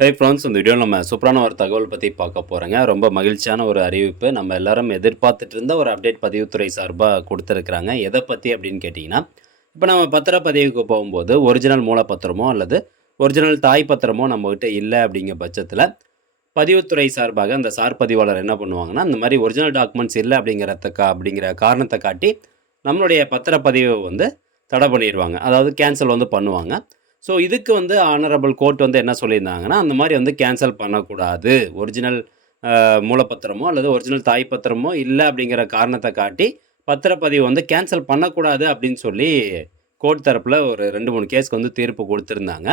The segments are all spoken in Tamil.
ஹே ஃப்ரெண்ட்ஸ் இந்த வீடியோவில் நம்ம சூப்பரான ஒரு தகவல் பற்றி பார்க்க போகிறோங்க ரொம்ப மகிழ்ச்சியான ஒரு அறிவிப்பு. நம்ம எல்லாரும் எதிர்பார்த்துட்டு இருந்த ஒரு அப்டேட் பதிவுத்துறை சார்பாக கொடுத்துருக்குறாங்க. எதை பற்றி அப்படின்னு கேட்டிங்கன்னா இப்போ நம்ம பத்திரப்பதிவுக்கு போகும்போது ஒரிஜினல் மூலப்பத்திரமோ அல்லது ஒரிஜினல் தாய் பத்திரமோ நம்மக்கிட்ட இல்லை அப்படிங்கிற பட்சத்தில் பதிவுத்துறை சார்பாக அந்த சார் பதிவாளர் என்ன பண்ணுவாங்கன்னா இந்த மாதிரி ஒரிஜினல் டாக்குமெண்ட்ஸ் இல்லை அப்படிங்கிறதுக்கா அப்படிங்கிற காரணத்தை காட்டி நம்மளுடைய பத்திரப்பதிவை வந்து தடை பண்ணிடுவாங்க அதாவது கேன்சல் வந்து பண்ணுவாங்க. ஸோ இதுக்கு வந்து ஆனரபிள் கோர்ட் வந்து என்ன சொல்லியிருந்தாங்கன்னா அந்த மாதிரி வந்து கேன்சல் பண்ணக்கூடாது. ஒரிஜினல் மூலப்பத்திரமோ அல்லது ஒரிஜினல் தாய் பத்திரமோ இல்லை அப்படிங்கிற காரணத்தை காட்டி பத்திரப்பதிவு வந்து கேன்சல் பண்ணக்கூடாது அப்படின்னு சொல்லி கோர்ட் தரப்பில் ஒரு ரெண்டு மூணு கேஸ்க்கு வந்து தீர்ப்பு கொடுத்துருந்தாங்க.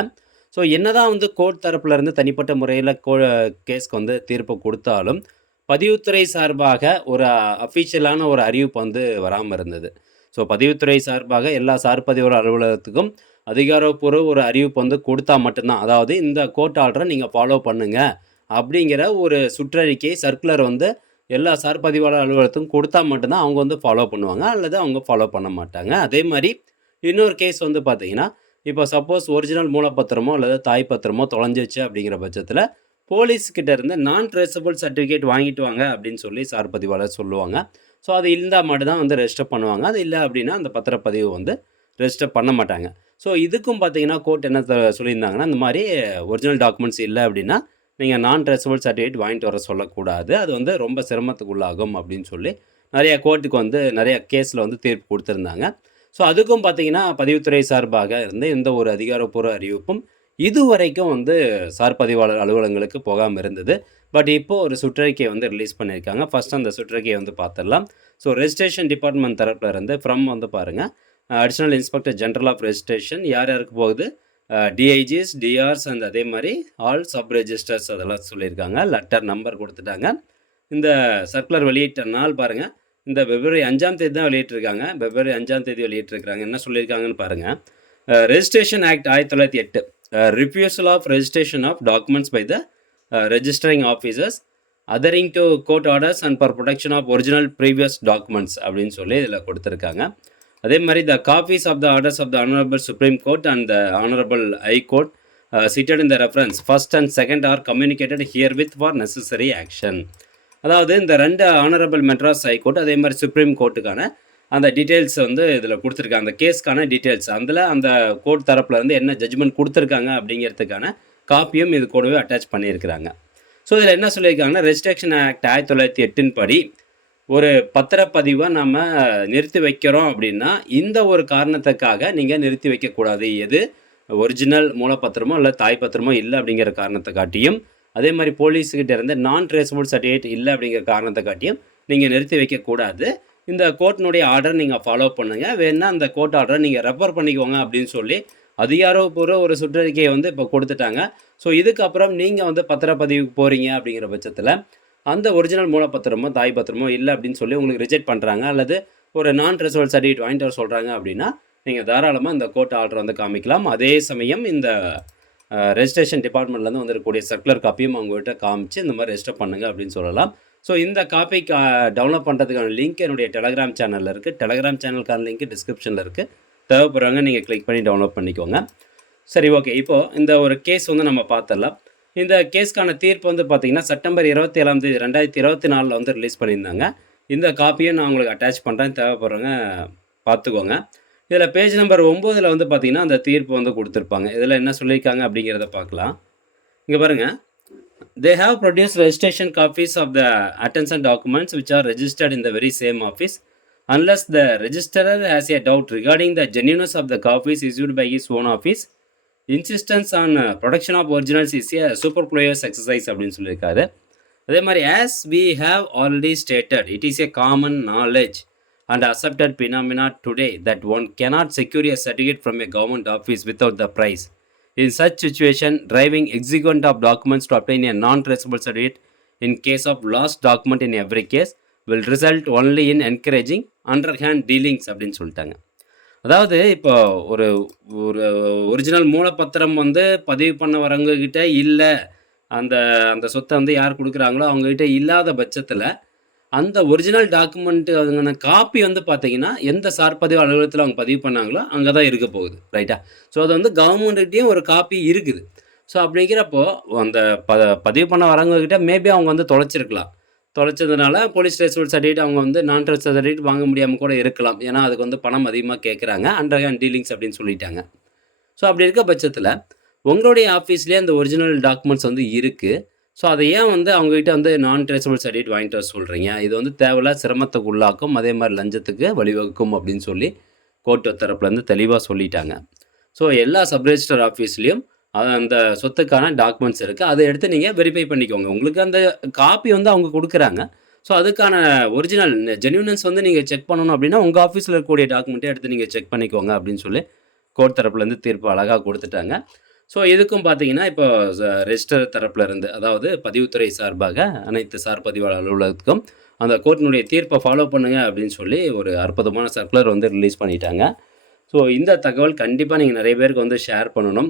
ஸோ என்னதான் வந்து கோர்ட் தரப்பில் இருந்து தனிப்பட்ட முறையில் கோ கேஸ்க்கு வந்து தீர்ப்பு கொடுத்தாலும் பதிவுத்துறை சார்பாக ஒரு அஃபிஷியலான ஒரு அறிவிப்பு வந்து வராமல் இருந்தது. ஸோ பதிவுத்துறை சார்பாக எல்லா சார் அலுவலகத்துக்கும் அதிகாரப்பூர்வ ஒரு அறிவிப்பு வந்து கொடுத்தா மட்டும்தான். அதாவது இந்த கோர்ட் ஆர்டரை நீங்கள் ஃபாலோ பண்ணுங்க. அப்படிங்கிற ஒரு சுற்றறிக்கை சர்க்குலர் வந்து எல்லா சார் பதிவாளர் அலுவலகத்துக்கும் கொடுத்தா மட்டும்தான் அவங்க வந்து ஃபாலோ பண்ணுவாங்க. அல்லது அவங்க ஃபாலோ பண்ண மாட்டாங்க. அதே மாதிரி இன்னொரு கேஸ் வந்து பார்த்தீங்கன்னா இப்போ சப்போஸ் ஒரிஜினல் மூலப்பத்திரமோ அல்லது தாய் பத்திரமோ தொலைஞ்சிச்சு அப்படிங்கிற பட்சத்தில் போலீஸ்கிட்ட இருந்து நான் ட்ரேசபிள் சர்டிஃபிகேட் வாங்கிட்டு வாங்க அப்படின்னு சொல்லி சார் பதிவாளர் சொல்லுவாங்க. ஸோ அது இருந்தால் மட்டும்தான் வந்து ரெஜிஸ்டர் பண்ணுவாங்க. அது இல்லை அப்படின்னா அந்த பத்திரப்பதிவு வந்து ரெஜிஸ்டர் பண்ண மாட்டாங்க. ஸோ இதுக்கும் பார்த்தீங்கன்னா கோர்ட் என்ன த- சொல்லியிருந்தாங்கன்னா இந்த மாதிரி ஒரிஜினல் டாக்குமெண்ட்ஸ் இல்லை அப்படின்னா நீங்கள் நான் ட்ரெஸபிள் சர்டிஃபிகேட் வாங்கிட்டு வர சொல்லக்கூடாது. அது வந்து ரொம்ப சிரமத்துக்குள்ளாகும் அப்படின்னு சொல்லி நிறைய கோர்ட்டுக்கு வந்து நிறைய கேஸில் வந்து தீர்ப்பு கொடுத்துருந்தாங்க. ஸோ அதுக்கும் பார்த்தீங்கன்னா பதிவுத்துறை சார்பாக இருந்து எந்த ஒரு அதிகாரப்பூர்வ அறிவிப்பும் இதுவரைக்கும் வந்து சார் பதிவாளர் அலுவலகங்களுக்கு போகாமல் இருந்தது. பட் இப்போது ஒரு சுற்றறிக்கையை வந்து ரிலீஸ் பண்ணியிருக்காங்க. ஃபஸ்ட் அந்த சுற்றறிக்கையை வந்து பார்த்துடலாம். ஸோ ரெஜிஸ்ட்ரேஷன் டிபார்ட்மெண்ட் தரப்புல இருந்து ஃப்ரம் வந்து பாருங்கள் additional inspector general of registration யார் யாருக்கு போகுது? டிஐஜிஸ் டிஆர்ஸ் அண்ட் அதே மாதிரி ஆல் சப் ரெஜிஸ்டர்ஸ் அதெல்லாம் சொல்லியிருக்காங்க. லெட்டர் நம்பர் கொடுத்துட்டாங்க. இந்த சர்க்குலர் வெளியிட்ட நாள் பாருங்கள் இந்த பிப்ரவரி அஞ்சாம் தேதி தான் வெளியிட்டிருக்காங்க. பிப்ரவரி அஞ்சாம் தேதி வெளியிட்டிருக்காங்க என்ன சொல்லியிருக்காங்கன்னு பாருங்கள் ரெஜிஸ்ட்ரேஷன் ஆக்ட் ஆயிரத்தி தொள்ளாயிரத்தி எட்டு. Refusal of registration of documents by the registering officers adhering to court orders and for protection of original previous documents அப்படின்னு சொல்லி இதில் கொடுத்துருக்காங்க. அதே மாதிரி the copies of the orders of the honourable supreme court and the honourable high court cited in the reference first and second are communicated herewith for necessary action அதாவது இந்த ரெண்டு ஆனரபிள் மெட்ராஸ் ஹை கோர்ட் அதே மாதிரி சுப்ரீம் கோர்ட்டுக்கான அந்த டீட்டெயில்ஸ் வந்து இதில் கொடுத்துருக்காங்க. அந்த கேஸ்க்கான டீட்டெயில்ஸ் அதில் அந்த கோர்ட் தரப்பில் இருந்து என்ன ஜட்ஜ்மெண்ட் கொடுத்துருக்காங்க அப்படிங்கிறதுக்கான காப்பியும் இது கூடவே அட்டாச் பண்ணியிருக்கிறாங்க. ஸோ இதில் என்ன சொல்லியிருக்காங்கன்னா ரெஜிஸ்ட்ரேஷன் ஆக்ட் ஆயிரத்தி தொள்ளாயிரத்தி எட்டின் படி ஒரு பத்திரப்பதிவை நம்ம நிறுத்தி வைக்கிறோம் அப்படின்னா இந்த ஒரு காரணத்துக்காக நீங்கள் நிறுத்தி வைக்கக்கூடாது. எது? ஒரிஜினல் மூலப்பத்திரமோ இல்லை தாய் பத்திரமோ இல்லை அப்படிங்கிற காரணத்தை காட்டியும் அதே மாதிரி போலீஸ்கிட்ட இருந்து நான் ட்ரேசபிள் சர்டிஃபிகேட் இல்லை அப்படிங்கிற காரணத்தை காட்டியும் நீங்கள் நிறுத்தி வைக்கக்கூடாது. இந்த கோர்ட்டினுடைய ஆர்டர் நீங்கள் ஃபாலோ பண்ணுங்கள் வேணால் அந்த கோர்ட் ஆர்டரை நீங்கள் ரெஃபர் பண்ணிக்கோங்க அப்படின்னு சொல்லி அதிகாரப்பூர்வ ஒரு சுற்றறிக்கையை வந்து இப்போ கொடுத்துட்டாங்க. ஸோ இதுக்கப்புறம் நீங்கள் வந்து பத்திரப்பதிவுக்கு போகிறீங்க அப்படிங்கிற பட்சத்தில் அந்த ஒரிஜினல் மூலப்பத்திரமோ தாய் பத்திரமோ இல்லை அப்படின்னு சொல்லி உங்களுக்கு ரிஜெக்ட் பண்ணுறாங்க அல்லது ஒரு நான் ரிசல்ட் சர்டிஃபிகேட் வாங்கிட்டு வர சொல்கிறாங்க அப்படின்னா நீங்கள் தாராளமாக இந்த கோர்ட் ஆர்டர் வந்து காமிக்கலாம். அதே சமயம் இந்த ரெஜிஸ்ட்ரேஷன் டிபார்ட்மெண்ட்லேருந்து வந்துருக்கக்கூடிய சர்க்குலர் காப்பியும் அவங்ககிட்ட காமிச்சு இந்த மாதிரி ரெஜிஸ்டர் பண்ணுங்க அப்படின்னு சொல்லலாம். ஸோ இந்த காப்பி டவுன்லோட் பண்ணுறதுக்கான லிங்க் என்னுடைய டெலகிராம் சேனலில் இருக்குது டெலகிராம் சேனலுக்கான லிங்க் டிஸ்கிரிப்ஷனில் இருக்குது தேவைப்படுறவங்க நீங்கள் கிளிக் பண்ணி டவுன்லோட் பண்ணிக்கோங்க. சரி ஓகே இப்போது இந்த ஒரு கேஸ் வந்து நம்ம பார்த்துடலாம். இந்த கேஸ்க்கான தீர்ப்பு வந்து பார்த்தீங்கன்னா செப்டம்பர் இருபத்தி ஏழாம் தேதி ரெண்டாயிரத்தி இருபத்தி நாலில் வந்து ரிலீஸ் பண்ணியிருந்தாங்க. இந்த காப்பியும் நான் உங்களுக்கு அட்டாச் பண்ணுறேன் தேவைப்படுறவங்க பார்த்துக்கோங்க இதில் பேஜ் நம்பர் ஒம்போதில் வந்து பார்த்தீங்கன்னா அந்த தீர்ப்பு வந்து கொடுத்துருப்பாங்க. இதில் என்ன சொல்லியிருக்காங்க அப்படிங்கிறத பார்க்கலாம். இங்கே பாருங்கள் they have produce registration copies of the attention documents which are registered in the very same office unless the registrar has a doubt regarding the genuineness of the copies issued by his own office insistence on production of originals is a superfluous exercise அப்படின்னு சொல்லியிருக்காரு அதே மாதிரி as we have already stated it is a common knowledge and accepted phenomena today that one cannot secure a certificate from a government office without the price in such situation driving executants of documents to applying a non traceable certificate in case of lost document in every case will result only in encouraging underhand dealings அப்படின்னு சொல்லிட்டாங்க அதாவது இப்போ ஒரு ஒரு ஒரிஜினல் மூலப்பத்திரம் வந்து பதிவு பண்ண வரவங்க கிட்ட இல்லை. அந்த அந்த சொத்தை வந்து யார் கொடுக்குறாங்களோ அவங்ககிட்ட இல்லாத பட்சத்தில் அந்த ஒரிஜினல் டாக்குமெண்ட் அதுங்கான காப்பி வந்து பார்த்தீங்கன்னா எந்த சார் பதிவு அலுவலகத்தில் அவங்க பதிவு பண்ணாங்களோ அங்கே தான் இருக்க போகுது. ரைட்டா ஸோ அது வந்து கவர்மெண்ட்கிட்டையும் ஒரு காப்பி இருக்குது. ஸோ அப்படிங்கிறப்போ அந்த ப பதிவு பண்ண வரவங்கக்கிட்ட மேபி அவங்க வந்து தொலைச்சிருக்கலாம். தொலைச்சதுனால போலீஸ் ஸ்டேஷன் சர்டிஃபிகேட் அவங்க வந்து நான் ட்ரேசபிள் சர்டிஃபிகேட் வாங்க முடியாமல் கூட இருக்கலாம். ஏன்னா, அதுக்கு வந்து பணம் அதிகமாக கேட்குறாங்க. அண்டர் ஹேண்ட் டீலிங்ஸ் அப்படின்னு சொல்லிட்டாங்க. ஸோ அப்படி இருக்க பட்சத்தில் உங்களுடைய ஆஃபீஸ்லேயே அந்த ஒரிஜினல் டாக்குமெண்ட்ஸ் வந்து இருக்குது ஸோ அதை ஏன் வந்து அவங்ககிட்ட வந்து நான் ட்ரேசபிள் சர்டிஃபிகேட் வாங்கிட்டு வர சொல்கிறீங்க இது வந்து தேவையில்லாத சிரமத்துக்கு உள்ளாக்கும். அதே மாதிரி லஞ்சத்துக்கு வழிவகுக்கும் அப்படின்னு சொல்லி கோர்ட் தரப்புலேருந்து தெளிவாக சொல்லிட்டாங்க. ஸோ எல்லா சப்ரெஜிஸ்டர் ஆஃபீஸ்லேயும் அந்த சொத்துக்கான டாக்குமெண்ட்ஸ் இருக்குது அதை எடுத்து நீங்கள் வெரிஃபை பண்ணிக்கோங்க. உங்களுக்கு அந்த காப்பி வந்து அவங்க கொடுக்குறாங்க ஸோ அதுக்கான ஒரிஜினல் ஜென்யூனன்ஸ் வந்து நீங்கள் செக் பண்ணணும் அப்படின்னா, உங்கள் ஆஃபீஸில் இருக்கக்கூடிய டாக்குமெண்ட்டே எடுத்து நீங்கள் செக் பண்ணிக்கோங்க அப்படின்னு சொல்லி கோர்ட் தரப்புலேருந்து தீர்ப்பு அழகாக கொடுத்துட்டாங்க ஸோ இதுக்கும் பார்த்தீங்கன்னா, இப்போ ரெஜிஸ்டர் தரப்பில் இருந்து அதாவது பதிவுத்துறை சார்பாக அனைத்து சார் பதிவாளர் அலுவலகத்துக்கும் அந்த கோர்ட்டினுடைய தீர்ப்பை ஃபாலோ பண்ணுங்கள் அப்படின்னு சொல்லி ஒரு அற்புதமான சர்க்குலர் வந்து ரிலீஸ் பண்ணிட்டாங்க. ஸோ இந்த தகவல் கண்டிப்பாக நீங்கள் நிறைய பேருக்கு வந்து ஷேர் பண்ணணும்.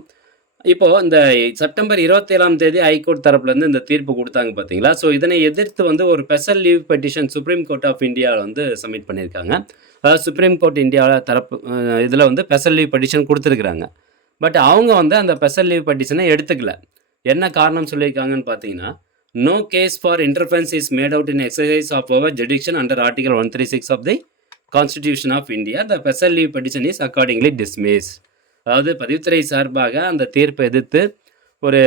இப்போ இந்த செப்டம்பர் 27ஆம் தேதி ஹைகோர்ட் தரப்புலேருந்து இந்த தீர்ப்பு கொடுத்தாங்க பார்த்தீங்களா? ஸோ இதனை எதிர்த்து வந்து ஒரு special leave petition supreme court of India வந்து சப்மிட் பண்ணியிருக்காங்க. அதாவது சுப்ரீம் கோர்ட் இந்தியாவில் தரப்பு இதில் வந்து ஸ்பெஷல் லீவ் பெட்டிஷன் கொடுத்துருக்குறாங்க பட் அவங்க வந்து அந்த ஸ்பெஷல் லீவ் பெட்டிஷனை எடுத்துக்கல. என்ன காரணம் சொல்லியிருக்காங்கன்னு பார்த்தீங்கன்னா, "no case for interference is made out in exercise of our jurisdiction under article one three six of the constitution of India. The special leave petition is accordingly dismiss அதாவது பதிவுத்துறை சார்பாக அந்த தீர்ப்பை எதிர்த்து ஒரு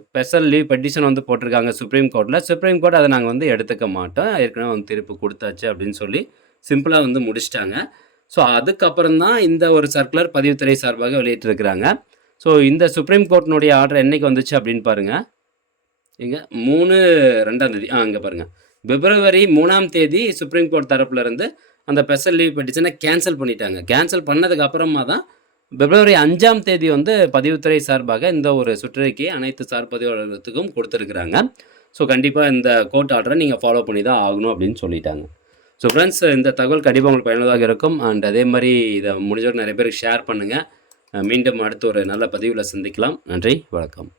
ஸ்பெஷல் லீவ் பெட்டிஷன் வந்து போட்டிருக்காங்க சுப்ரீம் கோர்ட்டில் சுப்ரீம் கோர்ட் அதை நாங்கள் வந்து எடுத்துக்க மாட்டோம். ஏற்கனவே வந்து தீர்ப்பு கொடுத்தாச்சு அப்படின்னு சொல்லி சிம்பிளாக வந்து முடிச்சுட்டாங்க. ஸோ அதுக்கப்புறம் தான் இந்த ஒரு சர்க்குலர் பதிவுத்துறை சார்பாக வெளியிட்டிருக்கிறாங்க. ஸோ இந்த சுப்ரீம் கோர்ட்டினுடைய ஆர்டர் என்னைக்கு வந்துச்சு அப்படின்னு பாருங்கள் இங்கே மூணு ரெண்டாம் தேதி. ஆ அங்கே பாருங்க. பிப்ரவரி மூணாம் தேதி சுப்ரீம் கோர்ட் தரப்புலேருந்து அந்த ஸ்பெஷல் லீவ் பெட்டிஷனை கேன்சல் பண்ணிட்டாங்க. கேன்சல் பண்ணதுக்கு அப்புறமா தான் பிப்ரவரி அஞ்சாம் தேதி வந்து பதிவுத்துறை சார்பாக இந்த ஒரு சுற்றறிக்கையை அனைத்து சார் பதிவாளர்களுக்கும் கொடுத்துருக்குறாங்க ஸோ கண்டிப்பாக இந்த கோர்ட் ஆர்டரை நீங்கள் ஃபாலோ பண்ணி தான் ஆகணும் அப்படின்னு சொல்லிட்டாங்க. ஸோ ஃப்ரெண்ட்ஸ் இந்த தகவல் கண்டிப்பாக உங்களுக்கு பயனுள்ளதாக இருக்கும். அண்ட் அதே மாதிரி இதை முடிஞ்சவரை நிறைய பேருக்கு ஷேர் பண்ணுங்கள் மீண்டும் அடுத்து ஒரு நல்ல பதிவில் சந்திக்கலாம். நன்றி, வணக்கம்.